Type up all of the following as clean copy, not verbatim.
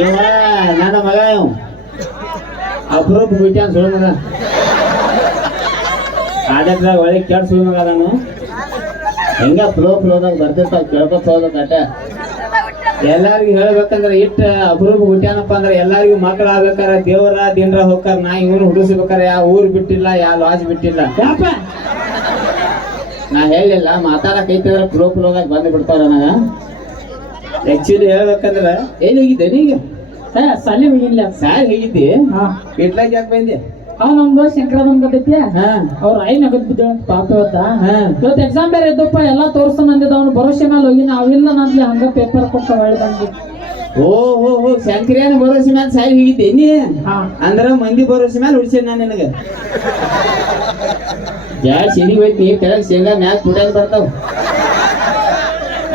ಇವ ನನ್ನ ಮಗ ಇವ್ ಅಪರೂಪ ಬಿಟ್ಟಾನ ಸುಳ್ಳು ಮಗ. ಆಡಕ್ರಾಗ ಒಳಗೆ ಕೆಟ್ಟ ಸುಳ್ಳು ಮಗ ನಾನು. ಹೆಂಗ ಫ್ಲೋದಾಗ ಬರ್ತಿರ್ತಾವ ಕೇಳ್ಕೊತ ಹೋಗ್ಬೇಕು ಅಟ. ಎಲ್ಲಾರಿಗೂ ಹೇಳ್ಬೇಕಂದ್ರೆ ಇಟ್ಟ ಅಪರೂಪ ಹುಟ್ಟ್ಯಾನಪ್ಪ ಅಂದ್ರೆ ಎಲ್ಲಾರಿಗೂ ಮಕ್ಳು ಆಗ್ಬೇಕಾರ ದೇವರ ದಿನರ ಹೋಗ್ತಾರ. ನಾ ಇವನು ಹುಡುಸ್ಬೇಕಾರ ಯಾವ ಊರ್ ಬಿಟ್ಟಿಲ್ಲ ಯಾವ ಲಾಜ್ ಬಿಟ್ಟಿಲ್ಲ. ಯಾಪ ನಾ ಹೇಳಿಲ್ಲ ಮಾತಾಡಕ್ ಐತಿದ್ರ ಫ್ಲೋದಾಗ ಬಂದು ಬಿಡ್ತಾರ ನನಗ. ಆಕ್ಚುಲಿ ಹೇಳ್ಬೇಕಂದ್ರ ಏನ್ ಹೋಗಿದ್ದೆ ನೀಗ? ಸಾಲಿ ಹೋಗಿಲ್ಲ. ಸಾಲಿ ಹೋಗಿದ್ದಿ? ಇಟ್ಲಾಗ ಯಾಕೆ ಬಂದೆ? ನಮ್ದು ಶಂಕರದನ್ ಗೊತ್ತೈತಿ. ಅವ್ರ ಐನ್ ಆಗದ್ ಬಿದ್ದ ಪಾಪ ಇವತ್ತು ಎಕ್ಸಾಮ್ ಬೇರೆ ಇದ್ದಪ್ಪ ಎಲ್ಲಾ ತೋರ್ಸ್ತಾನ ಅಂದಿದ್ದ. ಅವ್ನು ಭರೋಸೆ ಮೇಲೆ ಹೋಗಿ ನಾವಿಲ್ಲ ನಂದ್ಲಿ ಹಂಗ ಪೇಪರ್ ಕೊಟ್ಟ ಹೊಳ್ಳಿ ಬಂದ್ವಿ. ಓಹೋ ಶಂಕರಿಯನ ಭರೋಸೆ ಮೇಲೆ ಸಾಲಿ ಹೋಗಿದ್ದೆ ನೀ? ಅಂದ್ರ ಮಂದಿ ಭರೋಸೆ ಮೇಲೆ ಉಡ್ಸೇನ ನಾನು ನಿನಗ. ಜಾಡ್ ಶನಿ ಹೋಯ್ತು ನೀರ್ ಕೆಳಗ್ ಶೇಂಗಾ ಮ್ಯಾಕ್ ಪುಟ್ಟಾಗಿ ಬರ್ತಾವ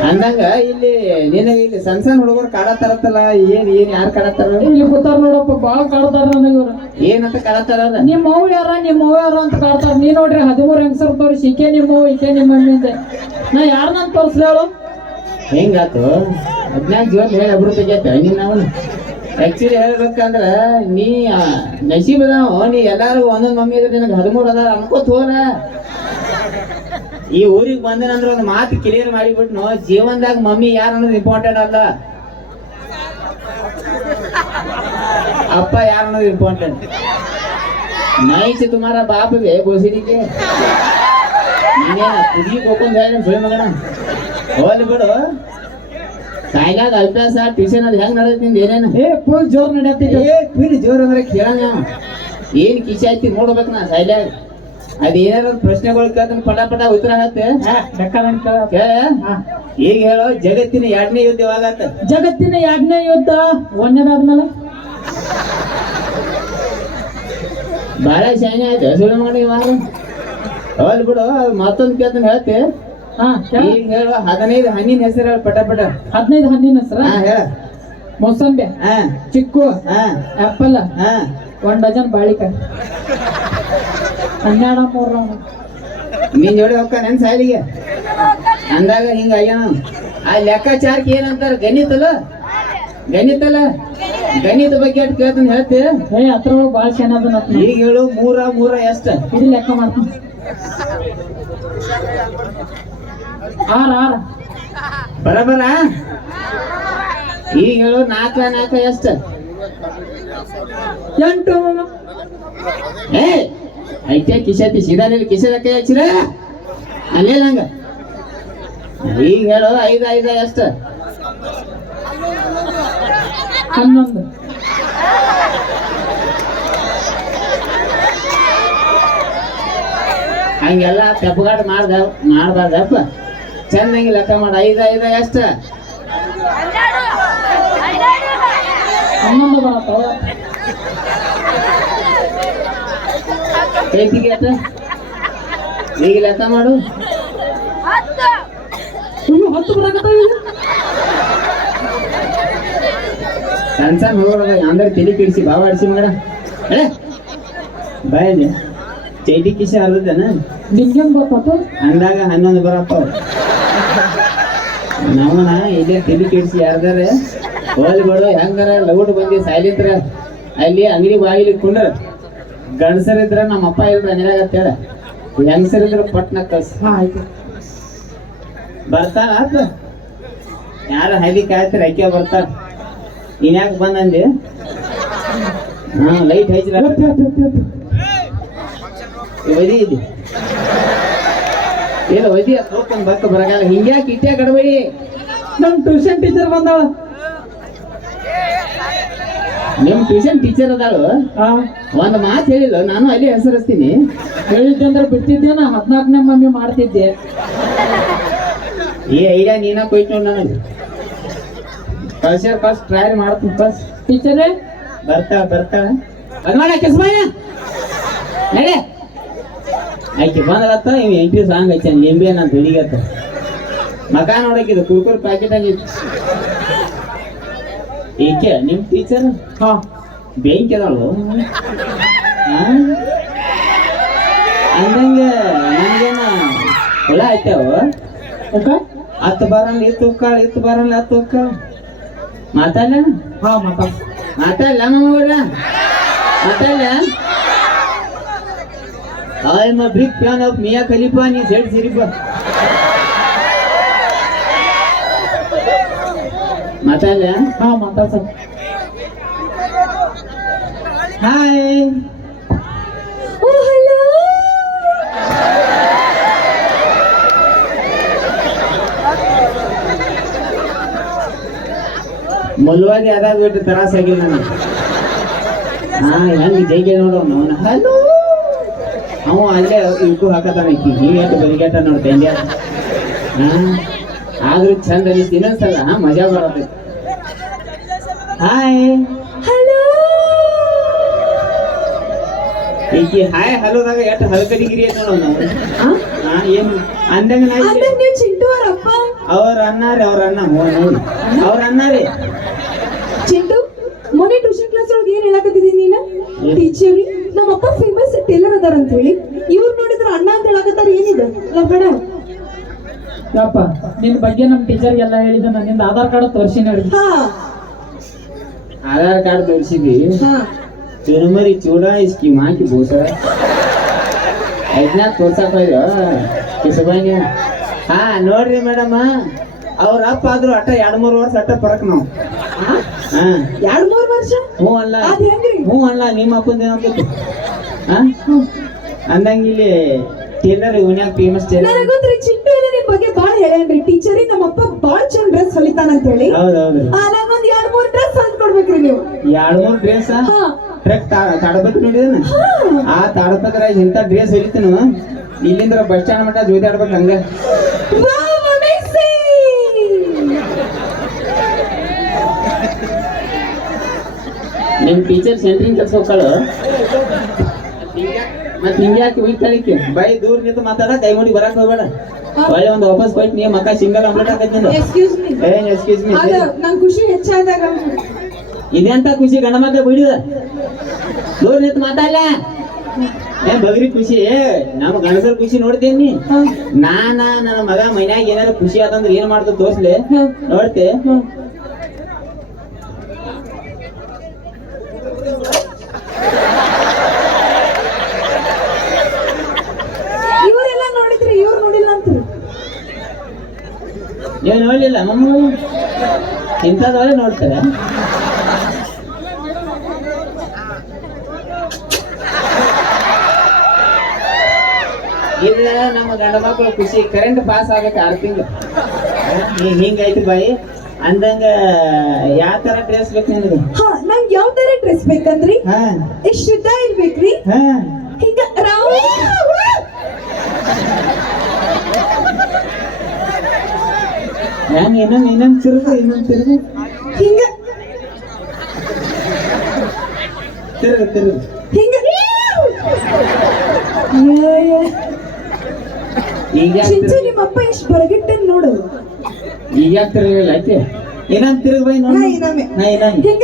ಅಂದಂಗ ಇಲ್ಲಿ ನಿನಗ ಇಲ್ಲಿ ಸಣ್ಣ ಹುಡುಗರು ಕಾಡತ್ತಾರತ್ತಲ್ಲ. ಏನ್ ಯಾರು ಕಾಡತ್ತಾರ? ಇಲ್ಲಿ ಕೂತಾರ ನೋಡಪ್ಪ ಬಾಳ ಕಾಡ್ತಾರ ನನಗ ಇವ್ರು. ಏನಂತ ಕಾಡತ್ತಾರ? ನಿಮ್ಮ ಅವ್ವ ಯಾರ ಅಂತ ಕಾಡ್ತಾರ. ನೀ ನೋಡ್ರಿ 13 ಹೆಂಗಸರ್ ತೋರಿಸಿ ಈಕೆ ನಿಮ್ಮ ಅವ್ವ ಈಕೆ ನಿಮ್ಮ ಮಮ್ಮಿಂದೆ. ನಾ ಯಾರನ್ನ ತೋರ್ಸ್ಲ ಹೇಳು? ಹೆಂಗಾತು 14 ಜೀವನ ಹೇಳಿ ಅಬ್ರು ತೆಗಿಯತ್ತ ನೀನ್. ನಾವು ಆಕ್ಚುಲಿ ಹೇಳ್ಬೇಕಂದ್ರ ನೀ ನಸೀಬ್ ಅದಾವ. ನೀ ಎಲ್ಲಾರು ಒಂದೊಂದ್ ಮಮ್ಮಿ ಇದ್ರೆ ನಿನಗೆ 13 ಅದಾರ ಅನ್ಕೋತ ಹೋರ. ಈ ಊರಿಗೆ ಬಂದೇನಂದ್ರ ಒಂದು ಮಾತು ಕ್ಲಿಯರ್ ಮಾಡಿಬಿಟ್ನು. ಜೀವನದಾಗ ಮಮ್ಮಿ ಯಾರು ಅನ್ನೋದು ಇಂಪಾರ್ಟೆಂಟ್ ಅಲ್ಲ, ಅಪ್ಪ ಯಾರು ಅನ್ನೋದು ಇಂಪಾರ್ಟೆಂಟ್. ನೈಚ್ ತುಮಾರ ಬಾಪ್ ಬೇ ಬೋಸಿಡಿಗೆ ನೀನೇನ ಕುದಿ ಹೋಗ್ಕೊಂಡ್ ಹೇಳಿ ಸುಳಿ ಮಗಣ ಹೋಗ್ಲಿ ಬಿಡು. ಸಾಯ್ಲಾದ ಅಭ್ಯಾಸ ಟ್ಯೂಷನ್ ಅದು ಹೆಂಗ್ ನಡೆದೈತಿ ನಿಂದ? ಏನೇನು ಫುಲ್ ಜೋರ್ ನಡೆಯತ್ತಿದೆ. ಫುಲ್ ಜೋರ್ ಅಂದ್ರೆ ಕೇಳೋಣ ಏನ್ ಕಿಶಿ ಆಯ್ತಿ ನೋಡ್ಬೇಕು. ನಾ ಸಾಯ್ಲಾಗ ಅದ ಏನಾರ ಪ್ರಶ್ನೆಗಳು ಕೇಳ್ತಾನ ಪಟ ಉತ್ತರ ಆಗತ್ತೆ. ಈಗ ಹೇಳೋ ಜಗತ್ತಿನ 2ನೇ ಯುದ್ಧ ಯಾವಾಗತ್ತ? ಜಗತ್ತಿನ 2ನೇ ಯುದ್ಧ ಒಂದೇದಾದ್ಮೇಲೆ ಬಾಳ ಶಾನೆ ಆಯ್ತು ಸುಳ್ಳು ಮಾಡಿ ಇವಾಗ. ಹೋಲ್ ಬಿಡು ಮತ್ತೊಂದು ಕೇಳ್ತಾನೆ ಹೇಳ್ತೆ. ಈಗ ಹೇಳುವ 15 ಹಣ್ಣಿನ ಹೆಸರು ಹೇಳ ಪಟ 15 ಹಣ್ಣಿನ ಹೆಸರ ಹೇಳ. ಮೋಸಂಬಿ, ಚಿಕ್ಕು, ಆಪಲ್, 1 ಡಜನ್ ಬಾಳಿಕಾಯಿ, 12 3 ನೀನ್ ಜೋಡಿ ಹೋಗ್ಕ ನನ್ ಸಾಲಿಗೆ ಅಂದಾಗ ಹಿಂಗ ಆಗ್ಯಾನ. ಆ ಲೆಕ್ಕಾಚಾರಕ್ಕೆ ಏನಂತಾರ? ಗಣಿತ ಬಗ್ಗೆ ಅಟ್ ಕೇಳ್ತಾನೆ ಹೇಳ್ತಿ. ಹತ್ರ ಬಾಳ ಚೆನ್ನಾದ. ಈಗ ಹೇಳು 3 ಎಷ್ಟ? ಇದು ಲೆಕ್ಕ ಮಾಡ್ತೀನಿ. 6 ಬರಬರ. ಈಗ ಹೇಳು 4 ಎಷ್ಟ? 8 ಐತೆ ಕಿಸತಿ ಸೀದಾನಲ್ಲಿ ಕಿಸದಕ್ಕ ಹಚ್ಚಿರ ಅಲ್ಲೇ ನಂಗ. ಈಗ ಹೇಳು 5 ಎಷ್ಟ? 11 ಹಂಗೆಲ್ಲ ತೆಪ್ಪಗಾಟ ಮಾಡ್ಬಾರ್ದಪ್ಪ. ಚೆನ್ನಾಗಿ ಲೆಕ್ಕ ಮಾಡ. 5 ಎಷ್ಟ? 11 ಬರತ್ತ. ಕೈತಿಗೆ ಆತ ಈಗ ಲೆಕ್ಕ ಮಾಡು. 10 ಬರಕತ್ತಾವ. ಸಣ್ಣ ಹೋಗೋಣ ಅಂದ್ರೆ ತಲೆ ಕಿಡಿಸಿ ಬಾವ ಆಡಿಸಿ ಮಗಡ ಬಾಯಲ್ಲಿ ಚೈಟಿ ಕಿಸಿ ಅರ್ದನ ನಿಂಗೇನ್ ಗೊತ್ತಾತು? ಅಂದಾಗ 11 ಬರಪ್ಪ. ನಾವನ ಇಲ್ಲೇ ತಲೆ ಕಿಡಿಸಿ ಯಾರ್ದಾರೆ ಹೋಲಿ ಬಿಡು. ಹೆಂಗಾರ ಲೌಡ್ ಬಂದಿ ಸಾಯ್ಲಿಂತ್ರ ಅಲ್ಲಿ ಅಂಗಡಿ ಬಾಗಿಲಿ ಕುಂಡ್ರ. ಗಂಡಸರಿದ್ರ ನಮ್ಮ ಅಪ್ಪ ಇಲ್ರ ಅಂಗಡಿಯಾಗತ್ತೇಳ, ಹೆಂಗಸರಿದ್ರ ಪಟ್ನ ಕಳ್ಸ. ಬರ್ತಾರ ಆತ ಯಾರ ಹೈಲಿ ಕಾಯ್ತಿರ ಐಕ್ಯ ಬರ್ತಾರ. ನೀನ್ ಯಾಕೆ ಬಂದಂದಿ? ಲೈಟ್ ಹಚ್ಚಿರ ಒದಿ ಇದೆ ಇಲ್ಲ ಒದಿ ಹೋಗ್ಕೊಂಡ್ ಬಕ್ಕ ಬರಗಾಲ. ಹಿಂಗ್ಯಾಕೆ ಇಟ್ಟ್ಯಾ ಕಡಬೇಡಿ. ನಮ್ ಟ್ಯೂಷನ್ ಟೀಚರ್ ಬಂದಾಳ. ನಿಮ್ ಟ್ಯೂಷನ್ ಟೀಚರ್ ಅದಾಳು? ಒಂದ್ ಮಾತು ಹೇಳಿಲ್ಲ ನಾನು ಅಲ್ಲಿ ಹೆಸರಿಸ್ತೀನಿ. ಹೇಳಿದ್ದೆ ಅಂದ್ರೆ ಬಿಡ್ತಿದ್ದೆ. ನಾ 14ನೇ ಮಮ್ಮಿ ಮಾಡ್ತಿದ್ದೆ. ಈ ಐಡಿಯಾ ನೀನ ಕೊಯ್ತು ನೋಡ್ ನನಗೆ. ಫಸ್ಟ್ ಟ್ರೈ ಮಾಡ್ತೀನಿ. ಫಸ್ಟ್ ಟೀಚರೇ ಬರ್ತಾಳ ಅದ್ಮಾಡ ಕೆಸ್ಮಯ್ಯ ನಡೆ. ಆಯ್ಕೆ ಬಂದತ್ತ ಇವ್ ಎಂಟ್ರಿ ಸಾಂಗ್ ಹಚ್ಚ ಲಿಂಬೆ ನಾನು ಹುಡುಗತ್ತ ಮಕ ನೋಡಕಿದ್ದು ಕುರ್ಕುರ್ ಪ್ಯಾಕೆಟ್ ಆಗಿತ್ತು. ಏಕೆ ನಿಮ್ ಟೀಚರ್ ಬೆಂಕಿ ಅದಾಳು ಅಂದಂಗ ನಂಗೇನ ಹುಳ ಆಯ್ತಾವ. 10 ಬರಲ್ಲ 10 ಉಕ್ಕಾಳ 10 ಬರಲ್ಲ 10 ಉಕ್ಕಾಳ. ಮಾತಾಡ ಹಾ ಮಾತಾಡ್ ಮಾತಾಡಲ್ಲ ಮಾಮವ್ರ ಮಾತಾಡಲ್ಲ I am a big fan of Mia Khalifa ನೀ ಸೆಡ್ ಸಿರಿಪ ಮಾತಾಡಲ್ಲ ಹಾ ಮಾತಾಡ್ ಸರ್ ಹಾಯ್ ಓ ಹಲೋ ಮುಲ್ವಾದಿ ಆದಾಗ ಬಿಟ್ಟು ತರಾಸಾಗಿಲ್ಲ ನನಗೆ ಹಾ ಹೆಂಗ್ ಜೈಗೆ ನೋಡು ಅವನ ಹಲೋ ಅವ ಅಲ್ಲೇ ಇಕ್ಕು ಹಾಕತಾನ ಇಕ್ಕಿ ಹಿಂಗೆ ಎಷ್ಟು ಬರಿಗಾಟ ನೋಡ್ತಾ ಇಂಡಿಯಾ ಹಾ ಆದ್ರೂ ಚಂದ ಅನಿಸ್ತು ಇನ್ನೊಂದ್ಸಲ ಹಾ ಮಜಾ ಬರತೈತಿ ಹಾಯ್ ಹಲೋ ಈಕಿ ಹಾಯ್ ಹಲೋದಾಗ ಎಷ್ಟು ಹಲ್ಕಡಿಗಿರಿ ಐತೆ ನೋಡು ನಾವು ಹಾ ಏನು ಅಂದಂಗ ನಾ ಅದ ನೀವು ಚಿಂಟು ಅವರಪ್ಪ ಅವ್ರ ಅಣ್ಣಾರಿ ಅವ್ರ ಅಣ್ಣ ಅವ್ರ ಅಣ್ಣಾರಿ ಚಿಂಟು ಮೊನ್ನೆ ಟ್ಯೂಷನ್ ಕ್ಲಾಸ್ ಒಳಗೆ ಏನ್ ಹೇಳಕತ್ತಿದ್ದೀನಿ ನೀನ ಟೀಚರ್ ನಮ್ಮಪ್ಪ ಫೇಮಸ್ ಟೇಲರ್ ಅದಾರ ಅಂತ ಹೇಳಿ ಇವ್ರು ನೋಡಿದ್ರ ಅಣ್ಣ ಅಂತ ಹೇಳಕತ್ತಾರ ಏನಿದೆ ಲಂಬಡ ಯಪ್ಪ ನಿನ್ ಬಗ್ಗೆ ನಮ್ ಟೀಚರ್ಗೆಲ್ಲ ಹೇಳಿದ ನಿಂದ ಆಧಾರ್ ಕಾರ್ಡ್ ತೋರಿಸಿ ನೋಡಿ ಹಾ ಆಧಾರ್ ಕಾರ್ಡ್ ತೋರಿಸಿದ್ವಿ ಹಾ ಚುರುಮರಿ ಚೂಡ ಸ್ಕೀಮ್ ಹಾಕಿ ಬೋಸ ಐದ್ನಾಗ ತೋರ್ಸಕ್ ಕಿಸಬಾಯಿಗೆ ಹಾ ನೋಡ್ರಿ ಮೇಡಮ್ ಅವ್ರ ಅಪ್ಪ ಆದ್ರೂ ಅಟ್ಟ 2-3 ವರ್ಷ ಅಟ್ಟ ಪರಕ್ ನಾವು ಹಾ 2-3 ವರ್ಷ ಹ್ಞೂ ಅಲ್ಲ ಅದ್ ಹೆಂಗ್ರಿ ಹ್ಞೂ ಅಲ್ಲ ನಿಮ್ಮ ಅಪ್ಪಂದ ಏನಾಗ್ಬೇಕು ಹಾ ಅಂದಂಗ ಇಲ್ಲಿ ಟೇಲರ್ ಇವನ್ಯಾಗ ಫೇಮಸ್ ಟೇಲರ್ ನನಗೊಂದ್ರಿ ಚಿಂಟು ಇಲ್ಲ ನಿಮ್ ಬಗ್ಗೆ ಬಾಳ್ ಹೇಳೇನ್ರಿ ಟೀಚರಿ ನಮ್ಮಪ್ಪ ಬಾಳ್ ಚಂದ ಡ್ರೆಸ್ ಹೊಲಿತಾನ ಅಂತ ಹೇಳಿ ಹೌದೌದು ನಂಗೊಂದ್ 2-3 ಡ್ರೆಸ್ ತಂದ್ ಕೊಡ್ಬೇಕ್ರಿ ನೀವು 2-3 ಡ್ರೆಸ್ ಹಾ ಟ್ರಕ್ ತಾಡಬೇಕು ನೋಡಿದನ ಆ ತಾಡಬೇಕ್ರ ಇಂಥ ಡ್ರೆಸ್ ಹೊಲಿತೀನ ಇಲ್ಲಿಂದ ಬಸ್ ಸ್ಟ್ಯಾಂಡ್ ಮಟ್ಟ ಜೋತಿ ಆಡ್ಬೇಕು ಹಂಗ ವಾವ್ ಅಮೇಜಿಂಗ್ ನಿಮ್ ಟೀಚರ್ ಸೆಂಟ್ರಿಂಗ್ ಕೆಲಸ ಹೋಗ್ತಾಳು ಮತ್ತೆ ಹಿಂಗೆ ಯಾಕೆ ಉಯ್ತಾಳಿಕೆ ಬೈ ದೂರ ನಿಂತು ಮಾತಾಡ ಕೈ ಮುಡಿ ಬರಕ್ ಹೋಗ್ಬೇಡ ಒಳ್ಳೆ ಒಂದು ವಾಪಸ್ ಕೊಟ್ಟು ನೀ ಮಕ್ಕ ಸಿಂಗಲ್ ಆಮ್ಲೆಟ್ ಹಾಕತ್ತೀನಿ ಎಕ್ಸ್ಕ್ಯೂಸ್ ಮೀ ಏನ್ ಎಕ್ಸ್ಕ್ಯೂಸ್ ಮೀ ಅದ ನನ್ ಖುಷಿ ಹೆಚ್ಚಾದಾಗ ಇದೆಂತ ಖುಷಿ ಗಂಡ ಮಕ್ಕ ಬಿಡಿದ ದೂರ ನಿಂತು ಮಾತಾಡ್ಲ ಏನ್ ಬಗ್ರಿ ಖುಷಿ ನಮ್ಮ ಗಣಸರ್ ಖುಷಿ ನೋಡ್ತೇನಿ ನನ್ನ ಮಗ ಮನ್ಯಾಗ ಏನಾರ ಖುಷಿ ಆದಂದ್ರೆ ಏನ್ ಮಾಡ್ತ ತೋರ್ಸ್ಲಿ ನೋಡ್ತೆ ಇವರೆಲ್ಲ ನೋಡಿದ್ರಿ ಇವ್ರು ನೋಡಿಲ್ಲ ಅಂತ್ರಿ ನೀವು ನೋಡ್ಲಿಲ್ಲ ನಮ್ಮ ಇಂಥದವರೇ ನೋಡ್ತಾರೆ ಇಲ್ಲ ನಮ್ಮ ಗಂಡ ಮಕ್ಕಳು ಖುಷಿ ಕರೆಂಟ್ ಪಾಸ್ ಆಗಕ್ಕೆ 6 ತಿಂಗಳು ಹಿಂಗೈತಿ ಬಾಯಿ ಅಂದಂಗ ಯಾವ ತರ ಡ್ರೆಸ್ ಬೇಕು ನಿನಗೆ ಹಾ ನಂಗೆ ಯಾವ ತರ ಡ್ರೆಸ್ ಬೇಕಂದ್ರಿ ಹಾ ಎಷ್ಟ್ ಶುದ್ಧ ಇರ್ಬೇಕ್ರಿ ಹಾ ಹಿಂಗ ರಾವ್ ಹೆಂಗ ಇನ್ನೊಂದು ತಿರುಗು ಹಿಂಗ ತಿರುಗು ಹಿಂಗ ಈಗ ಚಿಂಚು ನಿಮ್ಮಪ್ಪ ಎಷ್ಟ್ ಬರಗಿಟ್ಟೇನ್ ನೋಡು ಈಗ ತಿರುಗಿಲ್ಲ ಐತಿ ಇನ್ನೊಂದು ತಿರುಗು ಬೈ ನೋಡಿ ಹಾ, ಇನ್ನೊಮ್ಮೆ. ಇನ್ನೊಂದು ಹಿಂಗ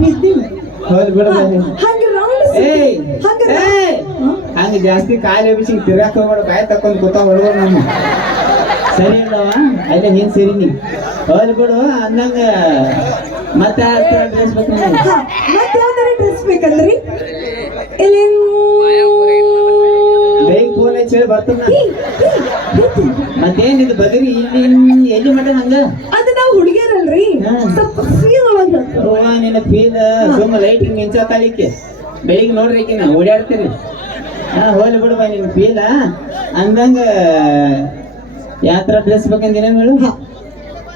ಬಿದ್ದಿಲ್ಲ ಹೌದು ಬಿಡ ಹಂಗ ರೌಂಡ್ ಏಯ್ ಹಂಗ ಏಯ್ ಹಂಗ ಜಾಸ್ತಿ ಕಾಲು ಎಬ್ಬಿಸಿ ತಿರ್ಗಾಕ್ ಹೋಗ್ಬೇಡ ಬಾಯ್ ತಕೊಂಡ್ ಕೂತ ಹೊಡ್ಬೋದು ನಮ್ಮ ಸರಿ ಇಲ್ಲವ ಅಲ್ಲೇ ನೀನ್ ಸೇರಿ ನೀ ಹೌದು ಬಿಡು ಅಂದಂಗ ಮತ್ತೆ ಆ ಥರ ಡ್ರೆಸ್ ಬೇಕು ನಿನಗೆ. ಮತ್ತೆ ಯಾವ ತರ ಡ್ರೆಸ್ ಬೇಕಂದ್ರಿ ಇಲ್ಲಿ ಬೇಗ ಫೋನ್ ಹಚ್ಚಿ ಹೇಳಿ ಬರ್ತದ ಮತ್ತೇನ್ ಇದು ಬಗರಿ ಇಲ್ಲಿ ಎಲ್ಲಿ ಮಟ ಹಂಗ ಅದು ನಾವು ಹುಡುಗಿಯರಲ್ರಿ ಸ್ವಲ್ಪ ಫೀಲ್ ಒಳಗ ಅವ್ವ ನಿನ್ನ ಫೀಲ್ ಸುಮ್ಮ ಲೈಟಿಂಗ್ ಮಿಂಚ ತಾಳಿಕೆ ಬೆಳಿಗ್ಗೆ ನೋಡ್ರಿ ಆಕಿನ ಓಡಾಡ್ತೀರಿ ಹಾ ಹೋಗ್ಲಿ ಬಿಡು ಬಾ ನಿನ್ನ ಫೀಲ ಅಂದಂಗ ಯಾವ ಥರ ಡ್ರೆಸ್ ಬೇಕಂತ ಏನೇನು ಹೇಳು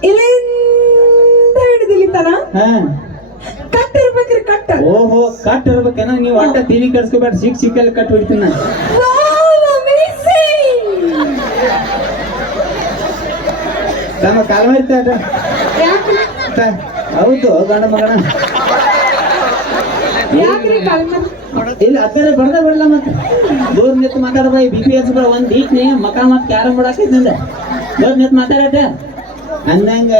ಇಲ್ಲಿಂದ ಹಿಡಿದಿಲ್ಲಿ ತನ ಹಾ ಕಟ್ ಇರ್ಬೇಕ್ರಿ ಕಟ್ ಓಹೋ ಕಟ್ ಇರ್ಬೇಕೇನ ನೀವು ಒಟ್ಟ ತಿಳಿ ಕಡ್ಸ್ಕೊಬೇಡ ಸಿಕ್ಕಲ್ಲಿ ಕಟ್ ಬಿಡ್ತೀನಿ ನಾನು ತಮ್ಮ ಕಾಲ ಇರ್ತಾರ ಹೌದು ಗಂಡ ಮಗನ ಯಾಕ್ರಿ ಕಾಲ್ಮ ಇಲ್ಲ ಹತ್ತಿರ ಬರ್ದ ಬಿಡಲ್ಲ ಮತ್ತೆ ದೂರ ನಿಂತು ಮಾತಾಡ ಬಿ ಪಿ ಎಸ್ ಒಂದ್ ಈಟ್ನಿ ಮಕ ಮತ್ ಕ್ಯಾರಂ ಮಾಡಾಕೈತಂದ ದೂರ ನಿಂತು ಮಾತಾಡಟ ಅಂದಂಗ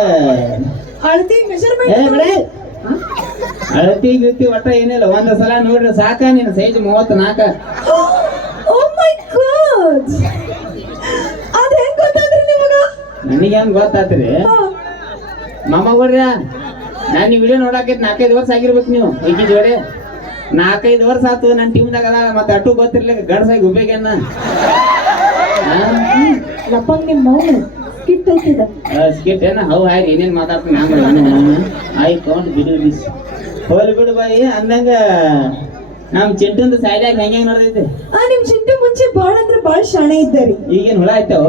ಅಳತಿ ಏ ಮೆಜರ್ಮೆಂಟ್ ಬಿಡೆ ಅಳತಿ ಗಿಳತಿ ಒಟ್ಟ ಏನಿಲ್ಲ ಒಂದ್ ಸಲ ನೋಡ್ರಿ ಸಾಕ ನೀನು ಸೈಜ್ 34 ಓ ಮೈ ಗಾಡ್ ಅದ ಹೆಂಗ್ ಗೊತ್ತಾದ್ರಿ ನಿಮಗ ನನಗೆ ಹೆಂಗ್ ಗೊತ್ತಾತ್ರಿ ಮಾಮ ಬರ್ರಿ ನಾನು ಈ ವಿಡಿಯೋ ನೋಡಾಕೈತಿ 4-5 ವರ್ಷ ಆಗಿರ್ಬೇಕು ನೀವು ಈಗಿ ಜೋಡಿ 4-5 ವರ್ಷ ಆತು ನನ್ನ ಟೀಮ್ದಾಗ ಅದ ಮತ್ತೆ ಅಟ್ಟು ಗೊತ್ತಿರ್ಲಿಕ್ಕೆ ಗಡ್ಸಾಗಿ ಉಬೇಗನ್ನ ಲಪ್ಪಂಗ್ ನಿಮ್ಮ ಮೌನ ಸ್ಕಿಟ್ ಐತಿದ ಸ್ಕಿಟ್ ಏನ ಹೌ ಹಾಯ್ ಏನೇನ್ ಮಾತಾಡ್ತೀನಿ ನಾನು I can't believe this whole ಬಿಡು ಬಾಯಿ ಅಂದಂಗ ನಮ್ ಚಿಂಟಂದು ಸೈಡ್ಯಾಗ ಹೆಂಗ್ ನೋಡ್ದೈತಿ ನಿಮ್ ಚಿಂಟು ಮುಂಚೆ ಬಾಳ ಅಂದ್ರೆ ಬಾಳ ಶಾಣೆ ಇದ್ದಾರಿ ಈಗೇನ್ ಹುಳ ಆಯ್ತಾವ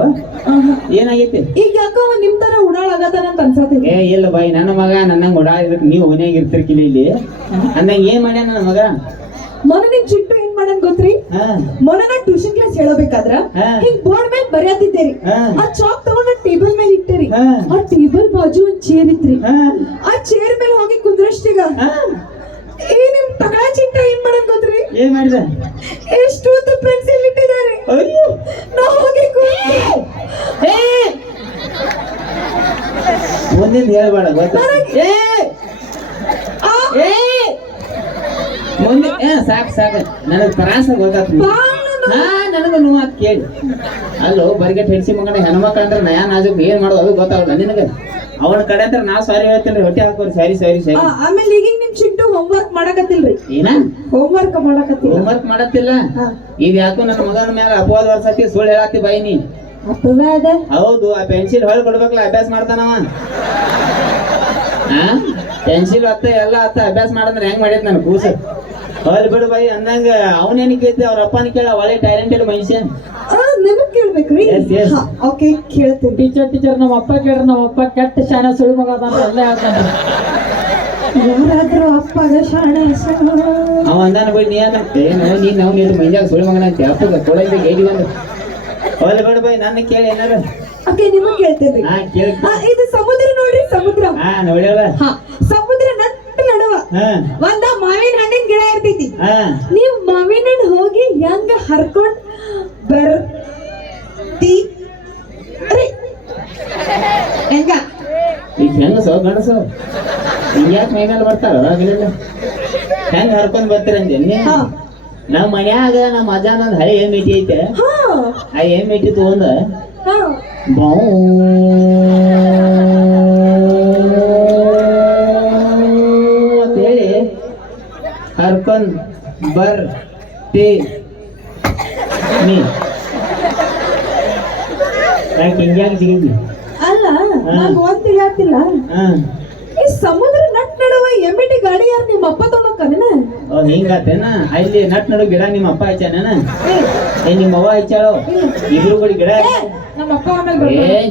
ಏನಾಗೈತಿ ಈಗ ಯಾಕೋ ನಿಮ್ ತರ ಉಡಾಳ್ ಆಗತಾನ ಅಂತ ಅನ್ಸತೈತಿ ಏ ಇಲ್ಲ ಬಾಯಿ ನನ್ನ ಮಗ ನನ್ನಂಗ್ ಓಡಾಡಿರ್ಬೇಕು ನೀವು ಓನ್ಯಾಗ ಇರ್ತಿರ್ಕಿಲ್ಲ ಇಲ್ಲಿ ಅಂದಂಗ ಏನ್ ಮಾಡ್ಯಾನ ನನ್ನ ಮಗ ಮೊನ್ನೆ ನಿಮ್ ಚಿಂಟು ಏನ್ ಮಾಡನ್ ಗೊತ್ತ್ರಿ ಮೊನ್ನೆ ನಾ ಟ್ಯೂಷನ್ ಕ್ಲಾಸ್ ಹೇಳಬೇಕಾದ್ರ ಹಿಂಗ್ ಬೋರ್ಡ್ ಮೇಲೆ ಬರೆಯತ್ತಿದ್ದೇರಿ ಆ ಚಾಕ್ ತಗೊಂಡ ಟೇಬಲ್ ಮೇಲೆ ಇಟ್ಟರಿ ಆ ಟೇಬಲ್ ಬಾಜು ಒಂದ್ ಚೇರ್ ಇತ್ರಿ ಆ ಚೇರ್ ಮೇಲೆ ಹೋಗಿ ಕುಂದ್ರಷ್ಟೀಗ ನಿಮ್ ತಗಳ ಚಿಂಟ ಏನ್ ಮಾಡಕ್ ಗೊತ್ತ್ರಿ ಏನ್ ಮಾಡಿದ ಎಷ್ಟು ಪೆನ್ಸಿಲ್ ಇಟ್ಟಿದ್ದಾರೆ ಅಯ್ಯೋ ನಾ ಹೋಗಿ ಮುಂದಿನ ಹೇಳ್ಬೇಡ ಗೊತ್ತಾ ಮುಂದೆ ಸಾಕು ನನಗ್ ತ್ರಾಸ ಗೊತ್ತಾತ್ ನನಗ ನೋವು ಆತ್ ಕೇಳಿ ಅಲ್ಲೋ ಬರ್ಗೆಟ್ ಹೆಡ್ಸಿ ಮಗನ ಹೆಣ್ಮಕ್ಳು ಅಂದ್ರೆ ನಯಾ ನಾಜುಕ್ ಏನ್ ಮಾಡೋದು ಅದು ಗೊತ್ತಾಗಲ್ಲ ನಿನಗ ಅವನ ಕಡೆ ಅಂದ್ರೆ ನಾ ಸಾರಿ ಹೇಳ್ತೇನೆ ಹೊಟ್ಟೆ ಹಾಕೋರಿ ಸಾರಿ ಆಮೇಲೆ ಈಗ ನಿಮ್ ಚಿಂಟು ಹೋಮ್ವರ್ಕ್ ಮಾಡಕತ್ತಿಲ್ರಿ ಏನ ಹೋಮ್ವರ್ಕ್ ಮಾಡತ್ತಿಲ್ಲ ಈಗ ಯಾಕೋ ನನ್ನ ಮಗನ ಮೇಲೆ ಅಪವಾದ ವರ್ಷತಿ ಸುಳ್ಳು ಹೇಳತ್ತಿ ಬಾಯಿ ನೀ ಅಪವಾದ ಹೌದು ಆ ಪೆನ್ಸಿಲ್ ಹೊಳ್ ಕೊಡ್ಬೇಕಲ್ಲ ಅಭ್ಯಾಸ ಮಾಡ್ತಾನವ ಪೆನ್ಸಿಲ್ ಎಲ್ಲ ಅಭ್ಯಾಸ ಮಾಡಂದ್ರೆ ಹೆಂಗ್ ಮಾಡೈತ್ ನನ್ ಕೂಸ ಹೊಲ್ ಬಿಡು ಬಾಯಿ ಅಂದಂಗ ಅವನೇನ್ ಕೇಳ್ತಿ ಅವ್ರ ಅಪ್ಪನ ಕೇಳ ಒಳ್ಳೆ ಟ್ಯಾಲೆಂಟೆಡ್ ಮನುಷ್ಯ ನಿಮಗ್ ಕೇಳ್ಬೇಕ್ರಿ ಓಕೆ ಕೇಳ್ತೀನಿ ಟೀಚರ್ ನಮ್ಮ ಅಪ್ಪ ಕೇಳ್ರಿ ನಮ್ಮ ಅಪ್ಪ ಕೆಟ್ಟ ಶಾಣೆ ಸುಳಿ ಮಗ ಅದ ಎಲ್ಲ ಹೇಳ್ತಾನೆ ಯಾರಾದ್ರೂ ಅಪ್ಪಗ ಶಾಣೆ ಅವ ಅಂದಾನ ಬೈ ನೀ ಏನಂತೆ ನೀನ್ ಅವ್ನ ಇದು ಮೈಜಾಗ ಸುಳಿ ಮಗನ ಅಂತ ಅಪ್ಪಗ ಕೊಡೋದು ಗೇಡಿ ಬಂದು ಹೊಲ್ ಬಿಡು ಬಾಯಿ ನನ್ನ ಕೇಳಿ ಏನಾರ ಓಕೆ ನಿಮಗ್ ಕೇಳ್ತೇನ್ರಿ ಇದು ಸಮುದ್ರ ನೋಡ್ರಿ ಸಮುದ್ರ ನೋಡ್ಯಾವ ಸಮುದ್ರ ನಟ್ಟ ನಡುವ ಒಂದ ಮಾವಿನ ಹಣ್ಣಿನ ಗಿಡ ಇರ್ತೈತಿ ನೀವ್ ಮಾವಿನ ಹಣ್ಣು ಹೋಗಿ ಹೆಂಗ ಹರ್ಕೊಂಡ್ ಬರ್ತಿ ಹೆಂಗ ಈಗ ಹೆಂಗಸೋ ಗಣಸೋ ಹಿಂಗ್ಯಾಕೆ ಮೈ ಮೇಲೆ ಬರ್ತಾರ ಹೆಂಗ ಹರ್ಕೊಂಡ್ ಬರ್ತೀರಂದೆ ನಾವ್ ಮನ್ಯಾಗ ನಮ್ಮ ಅಜ್ಜನೊಂದ್ ಹಳೆ ಏನ್ ಮೇಟಿ ಐತೆ ಆ ಏನ್ ಮೇಟಿ ತಗೊಂಡ ಅಂತ ಹೇಳಿ ಹರ್ಕೊಂಡ್ ಬರ್ತಿ ನೀ ಯಾಕೆ ಹಿಂಗ್ಯಾಗ ಜಿಗಿದ್ವಿ ಅಲ್ಲ ನಂಗ್ ಒಂದ್ ತಿಳಿಯಾತಿಲ್ಲ ಈ ಸಮುದ್ರ ನಟ್ ನಡುವ ಎಮ್ಮಿಟಿ ಗಾಡಿ ಯಾರು ನಿಮ್ಮ ಅಪ್ಪ ತಗೊಂಡೋಗ್ತಾನೇನ ಹಿಂಗಾತೇನ ಅಲ್ಲಿ ನಟ್ ನಡು ಗಿಡ ನಿಮ್ಮ ಅಪ್ಪ ಹಚ್ಚಾನೇನ ಏ ನಿಮ್ಮ ಅವ್ವ ಹಚ್ಚಾಳು ಇಬ್ರುಗಳು ಗಿಡ ನಮ್ಮ ಅಪ್ಪ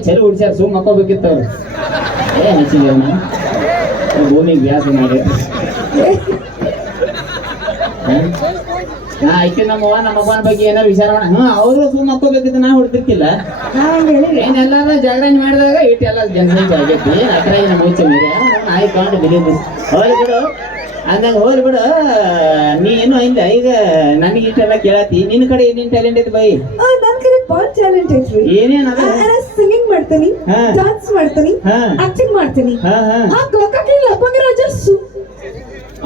ಚಲು ಹುಡ್ಸ್ಯಾರ ಸುಮ್ ಮಕ್ಕೋಬೇಕಿತ್ತವ್ರು ಹಚ್ಚಿದೇವನ ಭೂಮಿಗೆ ವ್ಯಾಸ ಮಾಡಿ ಆಯ್ತು ನಮ್ಮವ್ವ ನಮ್ಮ ಅಪ್ಪನ ಬಗ್ಗೆ ಏನಾರು ವಿಚಾರ ಮಾಡ ಅವರು ಸುಮ್ ಮಕ್ಕೋಬೇಕಿತ್ತು ನಾ ಹುಡ್ತಿರ್ಕಿಲ್ಲ ಏನೆಲ್ಲಾರು ಜಾಗರಣೆ ಮಾಡಿದಾಗ ಇಟ್ಟೆಲ್ಲ ಜನಸಂಖ್ಯೆ ಆಗೈತಿ ಅದ್ರ ನಮ್ಮ ಮುಂಚೆ ಮೇಲೆ ಐ ಕಾಂಟ್ ಬಿಲೀವ್ ಹೋಗ್ಲಿ ಬಿಡು ಅಂದಂಗ ಹೋಗ್ಲಿ ಬಿಡು ನೀ ಏನು ಇಲ್ಲ ಈಗ ನನಗೆ ಇಷ್ಟೆಲ್ಲ ಕೇಳತಿ ನಿನ್ನ ಕಡೆ ಏನೇನ್ ಟ್ಯಾಲೆಂಟ್ ಐತಿ ಬೈ ನನ್ ಕಡೆ ಬಾಳ ಟ್ಯಾಲೆಂಟ್ ಐತ್ರಿ ಏನೇನ ಸಿಂಗಿಂಗ್ ಮಾಡ್ತೀನಿ ಡಾನ್ಸ್ ಮಾಡ್ತೀನಿ ಆಕ್ಟಿಂಗ್ ಮಾಡ್ತೀನಿ ಲಪ್ಪಂಗರಾಜ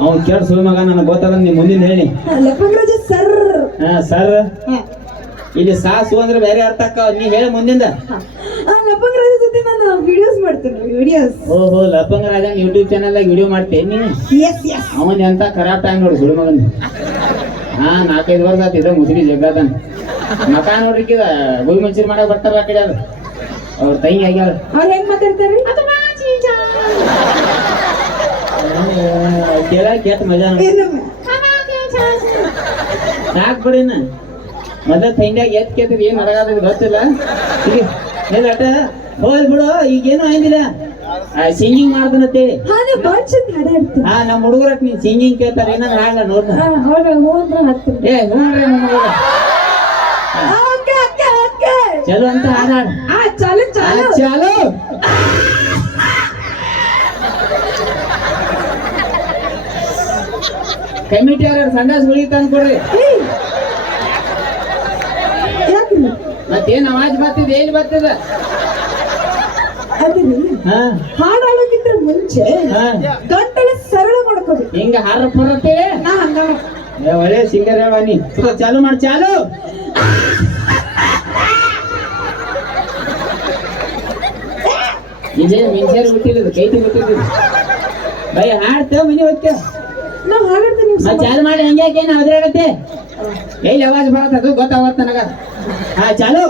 ಅವ್ನು ಕೇಳ ಸುಳ್ಳು ಮಗ ನನಗೆ ಗೊತ್ತದ ನೀ ಮುಂದಿನ ಹೇಳಿ ಲಪ್ಪಂಗರಾಜ ಸರ್ ಇಲ್ಲಿ ಸಾಸು ಅಂದ್ರೆ ಬೇರೆ ಅರ್ಥ ಅಕ್ಕ ನೀ ಹೇಳಿ ಮುಂದಿಂದ ಲಪ್ಪಂಗರಾಜ ಜೊತೆ ನಾನು ವಿಡಿಯೋಸ್ ಮಾಡ್ತೀನಿ ವಿಡಿಯೋಸ್ ಓಹೋ ಲಪ್ಪಂಗರಾಜನ್ ಯೂಟ್ಯೂಬ್ ಚಾನಲ್ ವಿಡಿಯೋ ಮಾಡ್ತೇನೆ ಅವನ್ ಎಂತ ಖರಾಬ್ ಟೈಮ್ ನೋಡು ಸುಳ್ಳು ಮಗನ್ 4-5 ವರ್ಷ ಆತಿದ ಮುಸುಡಿ ಜಗ್ಗಾದನ್ ಮಕ ನೋಡ್ರಿಕಿದ ಗೋಬಿ ಮಂಚೂರಿ ಮಾಡಕ್ ಬರ್ತಾರ ಆ ಕಡೆ ಅದು ಅವ್ರ ತಂಗಿ ಆಗ್ಯಾರ ಅವ್ರು ಹೆಂಗ್ ಮಾತಾಡ್ತಾರೆ ಕೇಳ ಕೇಟ್ ಮಜಾ ಸಾಕ್ ಬಿಡಿನ ಮೊದಲ ತಂಡ್ಯಾಗ ಎತ್ ಕೇತಿದ್ ಏನ್ ಅಡಗಾದ ಗೊತ್ತಿಲ್ಲ ಈಗ ಅಟ ಹೋಲ್ ಬಿಡು ಈಗೇನು ಆಗಿಲ್ಲ ಸಿಂಗಿಂಗ್ ಮಾಡ್ದನಂತೇಳಿ ನಮ್ಮ ಹುಡುಗರ ನೀನ್ ಸಿಂಗಿಂಗ್ ಕೇಳ್ತಾರ ಏನಾದ್ರು ಹಾಡ ನೋಡ್ದ ಏ ಚಲೋ ಅಂತ ಹಾಡ ಚಾಲು ಕಮಿಟಿ ಅವ್ರ ಸಂಡಾಸ್ ಉಳಿತ ಅನ್ಕೊಡ್ರಿ ಮತ್ತೇನ್ ಅವಾಜ್ ಬರ್ತದೆ ಎಲ್ಲಿ ಬರ್ತದ ಹಾಡಾಡೋಕ್ಕಿಂತ ಮುಂಚೆ ಗಂಟಲ ಸರಳ ಮಾಡ್ಕೋಬೇಕು ಹಿಂಗ ಹಾರ ಬರತ್ತೇವೆ ಒಳ್ಳೆ ಸಿಂಗರ್ ಹೇಳ ನೀ ಚಾಲು ಮಾಡಿ ಚಾಲು ಇದೇನು ಮೆಣಸೇರು ಬಿಟ್ಟಿಲ್ಲ ಕೈತಿ ಬಿಟ್ಟಿದ್ದು ಬೈ ಹಾಡ್ತೇವ ಮನಿ ಹೋಗ್ತೇವ ನಾ ಹಾಗಾಡ್ತೀನಿ ಚಾಲು ಮಾಡಿ ಹಂಗೆ ಏನು ಅದ್ರಾಗತ್ತೆ ಎಲ್ಲಿ ಅವಾಜ್ ಬರತ್ತ ಅದು ಗೊತ್ತಾಗತ್ತ ನನಗ ಹಾ ಚಾಲು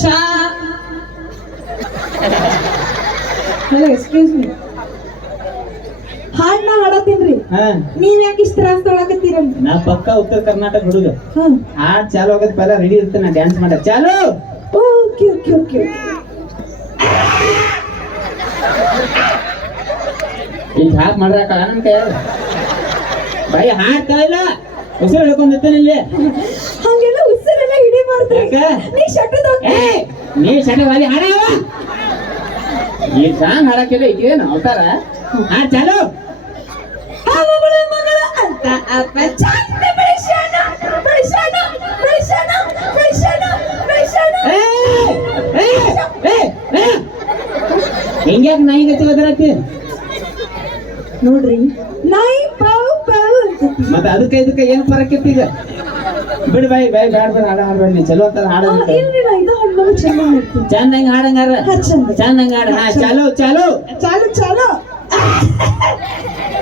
ಚಾ ಹಲೋ ಎಕ್ಸ್ಕ್ಯೂಸ್ ಮೀ ಹಾಡ್ ನಾ ಹಾಡತ್ತೀನ್ರಿ ಹಾ ನೀವ್ ಯಾಕೆ ಇಷ್ಟ ತ್ರಾಸ ತೊಳಕತ್ತೀರ ನಾ ಪಕ್ಕ ಉತ್ತರ ಕರ್ನಾಟಕ ಹುಡುಗ ಹಾ ಹಾಡ್ ಚಾಲು ಆಗೋದ್ ಪೆಲ್ಲ ರೆಡಿ ಇರ್ತೇನೆ ನಾ ಡ್ಯಾನ್ಸ್ ಮಾಡ ಚಾಲು ಓಕೆ ಓಕೆ ಓಕೆ ಇಲ್ಲಿ ಹಾಕ್ ಮಾಡ್ರಾಕ ನನ್ ಕೈ ಬೈ ಹಾಡ್ತಾ ಇಲ್ಲ ಉಸಿರು ಹಿಡ್ಕೊಂಡಿರ್ತೇನೆ ಇಲ್ಲಿ ಹಂಗೆಲ್ಲ ಉಸಿರೆಲ್ಲ ಹಿಡಿ ಮಾಡ್ತೀರಿ ಯಾಕೆ? ನೀ ಶಟದ ಏ ನೀ ಶಟವಾದಿ ಹಾಡವ ಈ ಸಾಂಗ್ ಹಾಡಕ್ಕಿಲ್ಲ ಇದೇನು ಅವತಾರ ಹಾಡ್ ಚಾಲು ಅವಳ ಮಗಳ ಅಂತ ಅಪ್ಪ ಚಂದ ಬೆಳೆಸೋಣ ಬೆಳೆಸೋಣ ಬೆಳೆಸೋಣ ಬೆಳೆಸೋಣ ಬೆಳೆಸೋಣ ಹಿಂಗ್ಯಾಕ್ ನಾಯಿ ಗತಿ ಒದರತ್ತಿ ನೋಡ್ರಿ ನಾಯಿ ಪಾವು ಪಾವು ಅಂತ ಮತ್ತೆ ಅದಕ್ಕೆ ಇದಕ್ಕೆ ಏನ್ ಫರಕ್ ಇತ್ತು ಈಗ ಬಿಡ್ ಬಾಯ್ ಬಾಯ್ ಬ್ಯಾಡ ಬೇಡ ಹಾಡ ಹಾಡ್ಬೇಡ ನೀ ಚಲೋ ಅಂತಾರ ಹಾಡ ಇಲ್ರಿ ನಾ ಇದು ಹಾಡ್ ನಾನು ಚೆನ್ನಾಗಿ ಮಾಡ್ತೀನಿ ಚಂದಂಗ ಹಾಡಂಗಾರ ಹಾ, ಚಂದ. ಚಂದಂಗ ಹಾಡ ಹಾ ಚಾಲು ಚಾಲು ಚಾಲು ಚಾಲು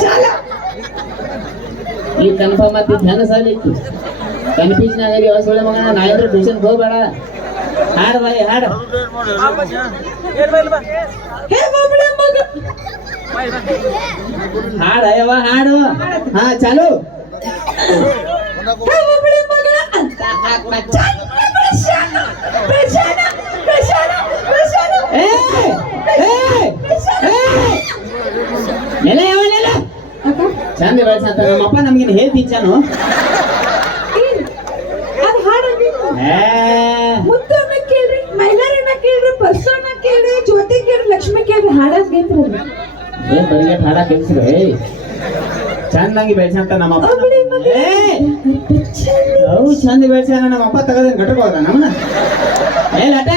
ಚಾಲು ಈ ಕನ್ಫರ್ಮ್ ಆತಿ ಹೆಂಗ ಸಾಲಿ ಐತಿ ಕನ್ಫ್ಯೂಷನ್ ಆಗಲಿ ಹೊಸಳೆ ಮಗನ ನಾ ಇದ್ರೆ ಟ್ಯೂಷನ್ ಹೋಗ್ಬೇಡ ಹಾಡು ಬಾಯ್ ಹಾಡು ಹೇ ಒಬ್ಬಳ ಮಗ ಹಾಡು ಅಯ್ಯವ ಹಾಡು ಹಾ ಚಾಲು ಹೇ ಒಬ್ಬಳ ಮಗಳ ಅಂತ ಅಪ್ಪ ಚಂದ ಬೆಳೆಸೋಣ ಬೆಳೆಸೋಣ ಬೆಳೆಸೋಣ ಬೆಳೆಸೋಣ ಏ ಏ ಏ ನೆಲ ಯಾವ ನೆಲ ಅಕ್ಕ ಚಂದ ಬೆಳೆಸಂತ ನಮ್ಮಪ್ಪ ನಮ್ಗಿನ್ ಹೇಳ್ತಿಚ್ಚಾನು ಅದು ಹಾಡಬೇಕು ಏ ಮುತ್ತನ್ನ ಕೇಳ್ರಿ ಮೈಲಾರನ್ನ ಕೇಳ್ರಿ ಪರ್ಸನ್ನ ಕೇಳ್ರಿ ಜ್ಯೋತಿ ಕೇಳ್ರಿ ಲಕ್ಷ್ಮಿ ಕೇಳ್ರಿ ಹಾಡಕ್ ಗೈತ್ರಿ ಏನ್ ಬರಿಗೆ ಹಾಡ ಕೆಲ್ಸ್ರು ಚಂದಂಗಿ ಬೆಳೆಸಂತ ನಮ್ಮಪ್ಪ ಏ ಅವು ಚಂದ ಬೆಳೆಸ್ಯಾನ ನಮ್ಮಪ್ಪ ತಗದ ಘಟಕ ಹೋದ ನಮ್ಮನ್ನ ಏ ಲಾಟ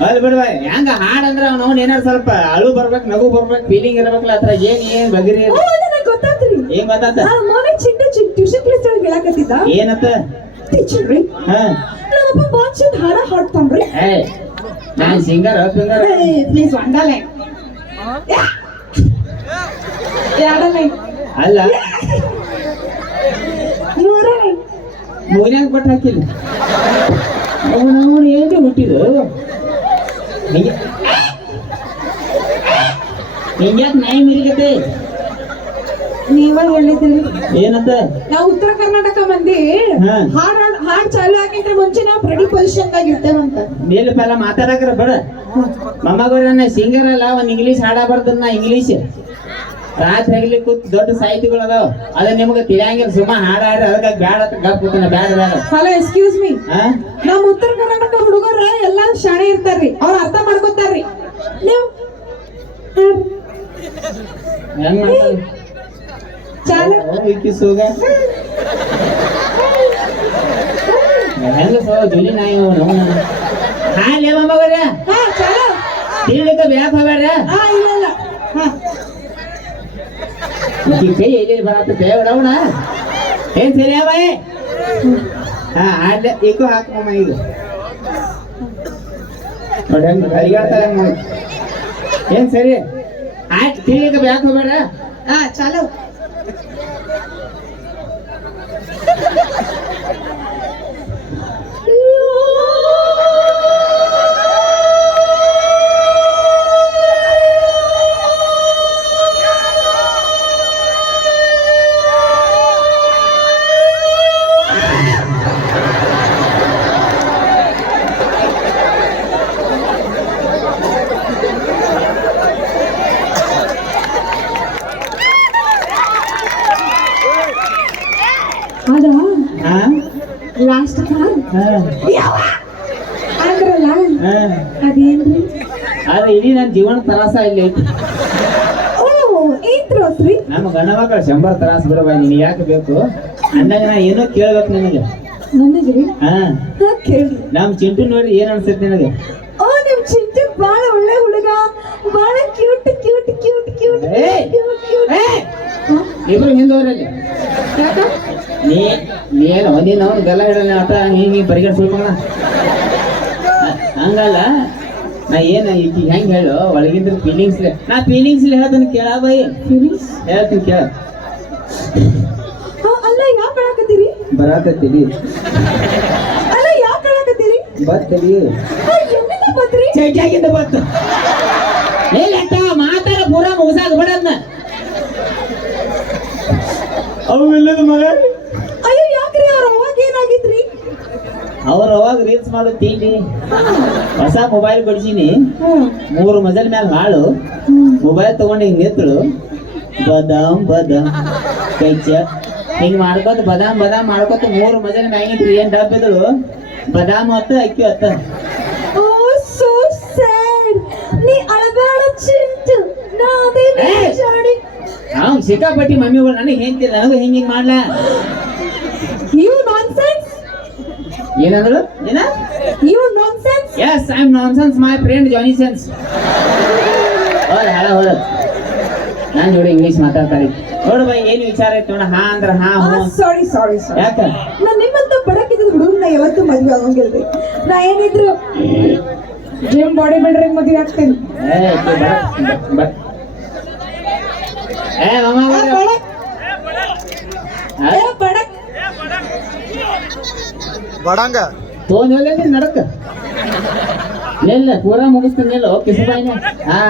ಅಲ್ಲಿ ಬಿಡ್ಬಾಯ್ ಹೆಂಗ ಹಾಡಂದ್ರ ಅವ್ನು ಏನಾರ ಸ್ವಲ್ಪ ಅಳು ಬರ್ಬೇಕು ನಗು ಬರ್ಬೇಕು ಫೀಲಿಂಗ್ ಇರ್ಬೇಕಲ್ಲ ಹತ್ರ ಏನ್ ಬಗಿರಿ ಗೊತ್ತಾತ್ರಿ ಏನ್ ಗೊತ್ತಾತ ಮೊನ್ನೆ ಚಿಂಟು ಟ್ಯೂಷನ್ ಕ್ಲಾಸ್ ಒಳಗೆ ಹೇಳಕತ್ತಿದ್ದ ಏನತ್ತ ಟೀಚರ್ರಿ ಹಾ ನಮ್ಮಪ್ಪ ಬಾಳ್ ಚಂದ ಹಾಡ ಹಾಡ್ತಾನ್ರಿ ಏ ನಾನ್ ಸಿಂಗರ್ ಫಿಂಗರ್ ಪ್ಲೀಸ್ ಒಂದಲೆ ಎರಡಲೆ ಅಲ್ಲ ಮೂರಲೆ ಮೂರ್ಯಾಗ ಕೊಟ್ಟು ಹಾಕಿಲ್ಲ ಅವನು ಏನು ಹುಟ್ಟಿದು ಹಿಂಗ್ಯಾಕ್ ನಾಯಿ ಮಿರಿಗತೆ ನೀವ ಹೇಳಿದ್ರಿ ಏನಂತ ನಾವು ಉತ್ತರ ಕರ್ನಾಟಕ ಮಂದಿ ಹಾ. ಹಾಡ್ ಚಾಲು ಆಗಿದ್ರೆ ಮುಂಚೆ ನಾವು ಪ್ರೆಡಿ ಪೊಸಿಷನ್ ದಾಗ ಇರ್ತೇವಂತ ಮೇಲೆ ಪೆಲ್ಲ ಮಾತಾಡಕ್ರ ಬೇಡ ಮೊಮ್ಮಗವ್ರನ್ನ ಸಿಂಗರ್ ಅಲ್ಲ ಒಂದ್ ಇಂಗ್ಲೀಷ್ ಹಾಡ ಬರ್ದನ್ನ ಇಂಗ್ಲೀಷ್ ರಾತ್ರಿ ಹಗಲಿ ಕೂತ್ ದೊಡ್ಡ ಸಾಹಿತಿಗಳು ಅದಾವ ಅದ ನಿಮ್ಗೆ ತಿಳಿಯಂಗಿಲ್ಲ ಸುಮ್ಮ ಹಾಡ ಹಾಡ್ರಿ ಅದಕ್ಕೆ ಬ್ಯಾಡ ಅಂತ ಗಪ್ ಕೂತಾನ ಬ್ಯಾಡ ಬ್ಯಾಡ ಹಲೋ ಎಕ್ಸ್ಕ್ಯೂಸ್ ಮೀ ಹಾ ನಮ್ಮ ಉತ್ತರ ಕರ್ನಾಟಕ ಹುಡುಗರ ಎಲ್ಲಾ ಶಾಣೆ ಇರ್ತಾರ್ರಿ ಅವ್ರ ಅರ್ಥ ಮಾಡ್ಕೊತಾರ್ರಿ ನೀವು ಹೆಂಗ್ ಮಾಡ್ತಾರ ಚಾಲು ಈಕಿ ಸೂಗ ಹೆಂಗ ಸೋ ಜುಲಿ ನಾಯಿ ಹಾಡ್ಲಿ ಮೊಮ್ಮಗವ್ರ ಹಾ ಚಾಲು ತಿಳ್ಲಿಕ್ಕೆ ಬ್ಯಾಕ್ ಹೋಗ್ಯಾರ ಹಾ ಇಲ್ಲ ಇಲ್ಲ ಹಾ ಈ ಕೈ ಎಲ್ಲಿ ಬರತ್ತೆ ಬಿಡವಣ ಏನ್ ಸರಿ ಬಾಯ್ ಹಾ ಆಡ್ಲೆ ಈಗೂ ಹಾಕಮ್ಮ ಈಗ ನೋಡಿ ಹೆಂಗ್ ಕೈಗಾಡ್ತಾರೆ ಹೆಂಗ್ ಮಾಡಿ ಏನ್ ಸರಿ ಆಯ್ತು ತಿಳ್ಲಿಕ್ಕೆ ಬ್ಯಾಕ್ ಹೋಗ್ಬೇಡ ಹಾ ಚಾಲು ಅದ ಹಾ ಲಾಸ್ಟ್ ಕಾಲ್ ಹಾ ಅಂದ್ರಲ್ಲ ಹಾ ಅದೇನ್ರಿ ಆದ್ರೆ ಇಡೀ ನನ್ನ ಜೀವನ ತ್ರಾಸ ಇಲ್ಲಿ ಐತಿ ಓ ಏನ್ ತ್ರಾಸ್ರಿ ನಮ್ಮ ಗಂಡ ಮಕ್ಕಳು 100 ತ್ರಾಸ ಬಿಡವ ನೀನ್ ಯಾಕೆ ಬೇಕು ಅಂದಾಗ ನಾ ಏನೋ ಕೇಳ್ಬೇಕು ನಿನಗೆ ನನಗ್ರಿ ಹಾ ಹಾ ಕೇಳ್ರಿ ನಮ್ ಚಿಂಟು ನೋಡಿ ಏನ್ ಅನ್ಸೈತಿ ನಿನಗೆ ಓ ನಿಮ್ ಚಿಂಟು ಬಾಳ ಒಳ್ಳೆ ಹುಡುಗ ಬಾಳ ಕ್ಯೂಟ್ ಕ್ಯೂಟ್ ಕ್ಯೂಟ್ ಕ್ಯೂಟ್ ಏಯ್! ಕ್ಯೂಟ್ ಏಯ್! ಇಬ್ರು ಹಿಂದೋರಲ್ಲಿ ಯಾಕ ನೀನು ನೀನು ಅವ್ನು ಗಲ್ಲ ಹಿಡಲ್ಲ ಆಟ ಹಿಂಗೆ ಬರಿಗಡೆ ಸುಳ್ಕೊಂಡ ಹಂಗಲ್ಲ ನಾ ಏನ ಈಗ ಹೆಂಗ್ ಹೇಳು ಒಳಗಿಂದ ಫೀಲಿಂಗ್ಸ್ ನಾ ಫೀಲಿಂಗ್ಸ್ ಹೇಳ್ತಾನೆ ಕೇಳ ಬೈ ಫೀಲಿಂಗ್ಸ್ ಹೇಳ್ತೀನಿ ಕೇಳ ಅಲ್ಲ ಯಾಕೆ ಹೇಳಕತ್ತೀರಿ ಬರಾಕತ್ತೀವಿ ಅಲ್ಲ ಯಾಕೆ ಹೇಳಕತ್ತೀರಿ ಬರ್ತೀವಿ ಎಲ್ಲಿಂದ ಬಂದ್ರಿ ಚೈಟ್ಯಾಗಿಂದ ಬತ್ತು ಏ ಲೆಕ್ಕ ಮಾತಾಡ ಪೂರಾ ಮುಗಿಸಾಗ ಬಿಡದ್ನ ಅವು ಇಲ್ಲದ ಮಗ ಅಯ್ಯೋ ಯಾಕ್ರಿ ಅವ್ರ ಅವಾಗ ಏನಾಗಿದ್ರಿ ಅವ್ರು ಅವಾಗ ರೀಲ್ಸ್ ಮಾಡೋ ತಿಂಡಿ ಹೊಸ ಮೊಬೈಲ್ ಕೊಡ್ಸೀನಿ 3 ಮಜಲ್ ಮ್ಯಾಲ ಹಾಳು ಮೊಬೈಲ್ ತಗೊಂಡು ಹಿಂಗ್ ನಿಂತಳು ಬದಾಮ್ ಬದಾಮ್ ಕೈಚ ಹಿಂಗ್ ಮಾಡ್ಕೊತ ಬದಾಮ್ ಬದಾಮ್ ಮಾಡ್ಕೊತ 3 ಮಜಲ್ ಮ್ಯಾಗಿಂತ್ರಿ ಏನ್ ಡಬ್ ಇದ್ಳು ಬದಾಮ್ ಹೊತ್ತ ಅಕ್ಕಿ ಹೊತ್ತ ಓ ಸೋ ಸ್ಯಾಡ್ ನೀ ಅಳಬೇಡ ಚಿಂಟು ನಾ ಅದೇ ಜಾಡಿ ಅವ್ನ್ ಸಿಕ್ಕಾಪಟ್ಟಿ ಮಮ್ಮಿಗಳು ನನಗೆ ಹೆಂತಿಲ್ಲ ನನಗೂ ಹಿಂಗ್ ಹಿಂಗ್ ಮಾಡ್ಲಾ ಯು ನಾನ್ಸೆನ್ಸ್ ಏನಂದ್ರು ಏನ you nonsense yes I am nonsense my friend Johnny sense ಹೋದ ನಾನು ಜೋಡಿ ಇಂಗ್ಲೀಷ್ ಮಾತಾಡ್ತಾರೆ ನೋಡು ಬೈ ಏನು ವಿಚಾರ ಐತೆ ನೋಡ ಹಾ ಅಂದ್ರ ಹಾ ಹ್ಞೂ ಸಾರಿ ಸಾರಿ ಸಾರಿ ಯಾಕ ನಾನು ನಿಮ್ಮಂತ ಬಡಕಿದ್ದ ಹುಡುಗನ ಯಾವತ್ತೂ ಮದ್ವೆ ಆಗೋಂಗಿಲ್ರಿ ನಾ ಏನಿದ್ರು ಜಿಮ್ ಬಾಡಿ ಬಿಲ್ಡರ್ ಮದ್ವೆ ಆಗ್ತೇನೆ ಏ ಆಕಿ ಬಡ ಏ ಮಾಮ ಬಡಕ್ ಬಡಂಗ ತೋನ್ ಹೇಳಿ ನಡಕ ನಿಲ್ಲ ಪೂರಾ ಮುಗಿಸ್ತೀನಿ ನಿಲ್ಲ ಕಿಸಬಾಯಿನ ಹಾ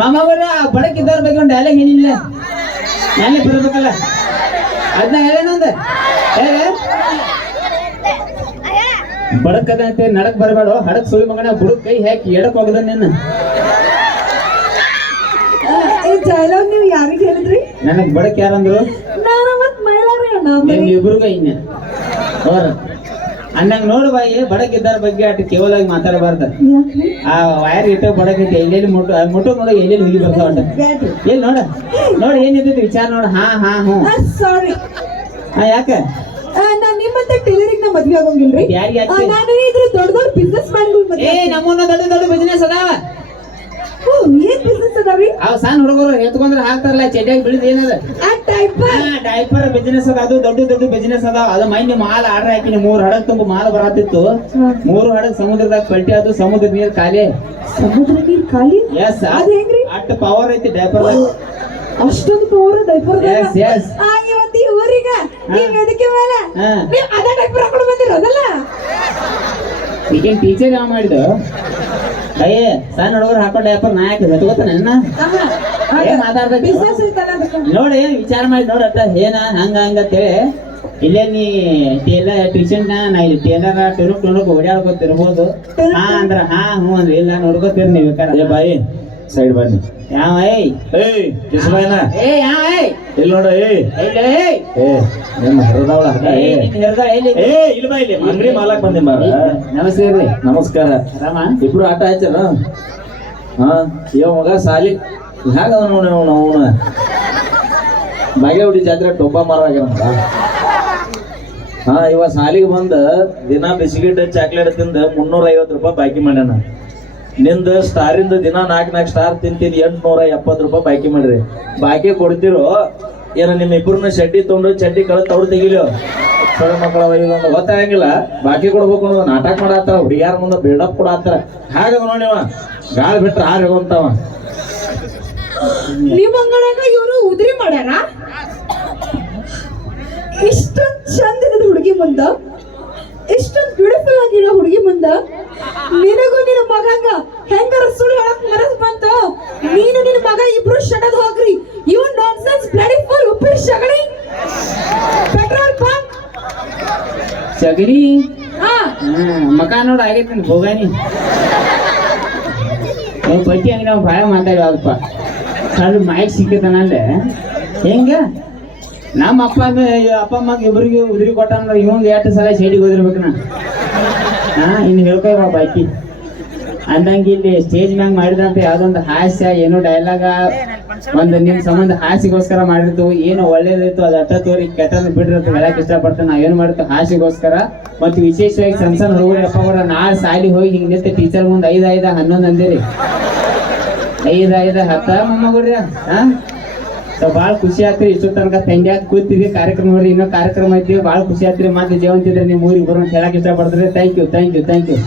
ಮಾಮ ಅವರ ಬಡಕಿದ್ದವ್ರ ಬಗ್ಗೆ ಒಂದು ಡೈಲಾಗ್ ಏನಿಲ್ಲ ನಾನೇ ಬರಬೇಕಲ್ಲ ಅದನ್ನ ಹೇಳೇನಂದ ಬಡಕದ ಅಂತ ನಡಕ್ ಬರಬೇಡ ಹಡಕ್ ಸುಳಿ ಮಗನ ಬುಡಕ್ ಕೈ ಹಾಕಿ ಎಡಕ್ ಹೋಗದ ನಿನ್ನ ಈ ಡೈಲಾಗ್ ನೀವು ಯಾರಿಗೆ ಹೇಳಿದ್ರಿ ನನಗ್ ಬಡಕ್ ಯಾರಂದ್ರು ನಾನು ಮತ್ ಮೈಲಾರಿ ಅಣ್ಣ ನಿಮ್ ಇಬ್ರಿಗ ಇನ್ನ ಅವ್ರ ಅಂದಂಗ ನೋಡು ಬಾಯಿ ಬಡಕಿದ್ದಾರ ಬಗ್ಗೆ ಅಟ್ ಕೇವಲಾಗಿ ಮಾತಾಡಬಾರ್ದ ಆ ವೈರ್ ಇಟ್ಟು ಬಡಕೈತಿ ಎಲ್ಲೆಲ್ಲಿ ಮುಟ್ಟು ನೋಡ ಎಲ್ಲೆಲ್ಲಿ ಹೋಗಿ ಬರ್ತಾವ ಎಲ್ಲಿ ನೋಡ ನೋಡಿ ಏನಿರ್ತೈತಿ ವಿಚಾರ ನೋಡ ಹಾ ಹಾ ಹ್ಞೂ ಸಾರಿ ಹಾ ಯಾಕ ನಾನ್ ನಿಮ್ಮಂತ ಟೈಲರಿಂಗ್ ನ ಮದ್ವೆ ಆಗೋಂಗಿಲ್ರಿ ಯಾರಿಗೆ ನಾನು ಇದ್ರ ದೊಡ್ಡ ದೊಡ್ಡ ಬಿಸ್ನೆಸ್ ಮ್ಯಾನ್ಗಳು ಮದ್ವೆ ಏ ನಮ್ಮನ್ನ ದೊಡ್ಡ ದೊಡ್ಡ ಬಿಸಿನೆಸ್ ಅದಾವ ಏನ್ ಬಿಸ್ನೆಸ್ ಅದಾವ್ರಿ ಅವ್ ಸಣ್ಣ ಹುಡುಗರು ಎತ್ಕೊಂಡ್ರೆ ಹಾಕ್ತಾರಲ್ಲ ಚಡ್ಡಿಯಾಗಿ ಬಿಳಿದ್ ಏನದ ಆ ಟೈಪರ್ ಡೈಪರ್ ಬಿಸಿನೆಸ್ ಅದ ಅದು ದೊಡ್ಡ ದೊಡ್ಡ ಬಿಸಿನೆಸ್ ಅದಾವ ಅದು ಮೈನ್ ಮಾಲ್ ಆರ್ಡರ್ ಹಾಕಿನಿ 3 ಹಡಗ್ ತುಂಬ ಮಾಲ್ ಬರತ್ತಿತ್ತು 3 ಹಡಗ್ ಸಮುದ್ರದಾಗ ಪಲ್ಟಿ ಅದು ಸಮುದ್ರ ನೀರ್ ಖಾಲಿ ಸಮುದ್ರ ನೀರ್ ಖಾಲಿ ಎಸ್ ಅದ್ ಹೆಂಗ್ರಿ ಅಟ್ ಪವರ್ ಐತಿ ಡೈಪರ್ ಅಷ್ಟೊಂದು ಪವರ್ ಡೈಪರ್ ಎಸ್ ಎಸ್ ಇವತ್ತಿ ಊರಿಗ ನೀವ್ ಎದಕ್ಕೆ ಮೇಲೆ ನೀವ್ ಅದೇ ಡೈಪರ್ ಹಾಕೊಂಡು ಬಂದಿರೋದಲ್ಲ ಈಗೇನ್ ಟೀಚರ್ ಯಾವ ಮಾಡಿದ ಅಯ್ಯೇ ಸಣ್ಣ ಹುಡುಗರು ಹಾಕೊಂಡ್ ಡೈಪರ್ ನಾ ಯಾಕೆ ಹೆತ್ಕೋತಾನೆ ಏನ್ ಮಾತಾಡ್ಬೇಕು ಬಿಸ್ನೆಸ್ ಐತಲ್ಲ ಅದಕ್ಕೆ ನೋಡ ಏನ್ ವಿಚಾರ ಮಾಡಿ ನೋಡತ್ತ ಏನ ಹಂಗ ಹಂಗ ಅಂತೇಳಿ ಇಲ್ಲೇ ನೀ ಟ್ಯೂಷನ್ ನಾ ಇಲ್ಲಿ ಟೇಲರ್ ಟುನುಕ್ ಓಡಾಡ್ಕೊತಿರ್ಬೋದು ಹಾ ಅಂದ್ರ ಹಾ ಹ್ಞೂ ಅಂದ್ರ ಇಲ್ಲ ನೋಡ್ಕೋತೀರಿ ನೀವ್ ಬೇಕಾರೆ ಬಾಯಿ ಸೈಡ್ ಬನ್ನಿ ಯಾವ ಏಯ್ ಕಿಸಬಾಯಿನ ಏ ಯಾವ ಇಲ್ಲಿ ನೋಡ ಏಯ್ ನಿಮ್ಮ ಹರದಾವಳ ಏ ಇಲ್ಲಿ ಬಾ ಇಲ್ಲಿ ಅಂಗಡಿ ಮಾಲಕ್ ಬಂದಿ ಮಾರ ನಮಸ್ತೆ ರೀ ನಮಸ್ಕಾರ ಆರಾಮ ಇಬ್ರು ಆಟ ಆಯ್ತಾರ ಹಾ ಇವ ಮಗ ಸಾಲಿ ಹ್ಯಾಗ ನೋಡಿ ಅವನ ಬಾಗೇವಾಡಿ ಜಾತ್ರೆ ಟೊಬ್ಬ ಮಾರಾಗ್ಯಾರ ಮಗ ಹಾ ಇವ ಸಾಲಿಗೆ ಬಂದ ದಿನ ಬಿಸ್ಕಿಟ್ ಚಾಕ್ಲೇಟ್ ತಿಂದ 350 ರೂಪಾಯಿ ಬಾಕಿ ಮಾಡ್ಯಾನ ನಿಂದ ಸ್ಟಾರಿಂದ ದಿನ 4 ಸ್ಟಾರ್ ತಿಂತೀನಿ 870 ರೂಪಾಯಿ ಬಾಕಿ ಮಾಡ್ರಿ ಬಾಕಿ ಕೊಡ್ತಿರೋ ಏನ ನಿಮ್ಮ ಇಬ್ಬರನ್ನ ಚಡ್ಡಿ ತೊಗೊಂಡು ಚಡ್ಡಿ ಕಳೆದು ತವ್ರು ತೆಗಿಲಿಯೋ ಸಣ್ಣ ಮಕ್ಕಳ ಇದೊಂದು ಗೊತ್ತಾಗಂಗಿಲ್ಲ ಬಾಕಿ ಕೊಡ್ಬೇಕು ಅನ್ನೋದು ನಾಟಕ ಮಾಡತ್ತಾರ ಹುಡುಗಿಯಾರ ಮುಂದೆ ಬಿಲ್ಡಪ್ ಕೊಡತ್ತಾರ ಹಾಗದ ನೋಡಿವ ಗಾಳಿ ಬಿಟ್ರೆ ಹಾರಿ ಹೋಗ್ತಾವ ನಿಮ್ ಅಂಗಡಾಗ ಇವರು ಉದ್ರಿ ಮಾಡ್ಯಾರ ಇಷ್ಟೊಂದ್ ಚಂದ ಇರೋದು ಹುಡುಗಿ ಮುಂದ ಇಷ್ಟೊಂದ್ ಬ್ಯೂಟಿಫುಲ್ ಆಗಿರೋ ಹುಡುಗಿ ಮುಂದ ನಿನಗೂ ನಿನ್ನ ಮಗಂಗ ಹೆಂಗಾರ ಸುಳ್ಳು ಹೇಳಕ್ ಮನಸ್ ಬಂತು ನೀನು ನಿನ್ನ ಮಗ ಇಬ್ರು ಶಟದ್ ಹೋಗ್ರಿ ಯು ನಾನ್ಸೆನ್ಸ್ ಬ್ಲಡಿ ಫುಲ್ ಉಪ್ಪಿಟ್ಟು ಶಗಡಿ ಪೆಟ್ರೋಲ್ ಪಂಪ್ ಚಗರಿ ಹಾ ಮಕ ನೋಡ್ ಆಗೈತಿ ಹೋಗಾನಿ ಪಟ್ಟಿ ಹಂಗ ನಾವು ಬಾಯ ಮಾತಾಡುವಪ್ಪ ಸಣ್ಣ ಮೈಕ್ ಸಿಕ್ಕತಾನ ಅಂದ್ರೆ ಹೆಂಗ ನಮ್ಮ ಅಪ್ಪ ಅಮ್ಮಗ ಇಬ್ರಿಗೆ ಉದುರಿ ಕೊಟ್ಟಂದ್ರೆ ಇವಂಗ 8 ಸಲ ಶೇಡಿಗೆ ಓದಿರ್ಬೇಕು ನಾ ಇನ್ನು ಹೇಳ್ಕೊಯ್ವ ಬಾಕಿ ಅಂದಂಗೆ ಇಲ್ಲಿ ಸ್ಟೇಜ್ ಮ್ಯಾಗ ಮಾಡಿದಂತ ಯಾವ್ದೊಂದು ಹಾಸ್ಯ ಏನೋ ಡೈಲಾಗ ಒಂದು ನಿಮ್ ಸಂಬಂಧ ಹಾಸ್ಯಗೋಸ್ಕರ ಮಾಡಿರ್ತು ಏನು ಒಳ್ಳೇದಿತ್ತು ಅದು ಅಟ್ಟ ತೋರಿ ಕೆಟ್ಟದ್ ಬಿಟ್ಟಿರ್ತು ಹೇಳಕ್ ಇಷ್ಟಪಡ್ತೇವೆ ನಾವೇನ್ ಮಾಡ್ತು ಹಾಸ್ಯಗೋಸ್ಕರ ಮತ್ತು ವಿಶೇಷವಾಗಿ ಸಣ್ಣ ಹುಡುಗರು ಅಪ್ಪ ಕೂಡ ನಾಳೆ ಸಾಲಿ ಹೋಗಿ ಹಿಂಗ್ ನಿಂತ ಟೀಚರ್ ಮುಂದೆ 5, 5, 11 ಅಂದಿರಿ 5, 5, 10 ಮೊಮ್ಮಗುಡ್ರಿ ಭಾಳ ಖುಷಿ ಆಗ್ತೀರಿ ಇಷ್ಟು ತನಕ ತಂಗ್ಯಾಗ ಕೂತಿದ್ವಿ ಕಾರ್ಯಕ್ರಮ ನೋಡಿ ಇನ್ನೂ ಕಾರ್ಯಕ್ರಮ ಐತಿ ಭಾಳ ಖುಷಿ ಆಗ್ತೀರಿ ಮತ್ತೆ ಜೀವಂತಿದ್ರೆ ನಿಮ್ಮ ಊರಿಗೆ ಬರೋ ಅಂತ ಹೇಳಕ್ ಇಷ್ಟಪಡ್ತೀರಿ ಥ್ಯಾಂಕ್ ಯು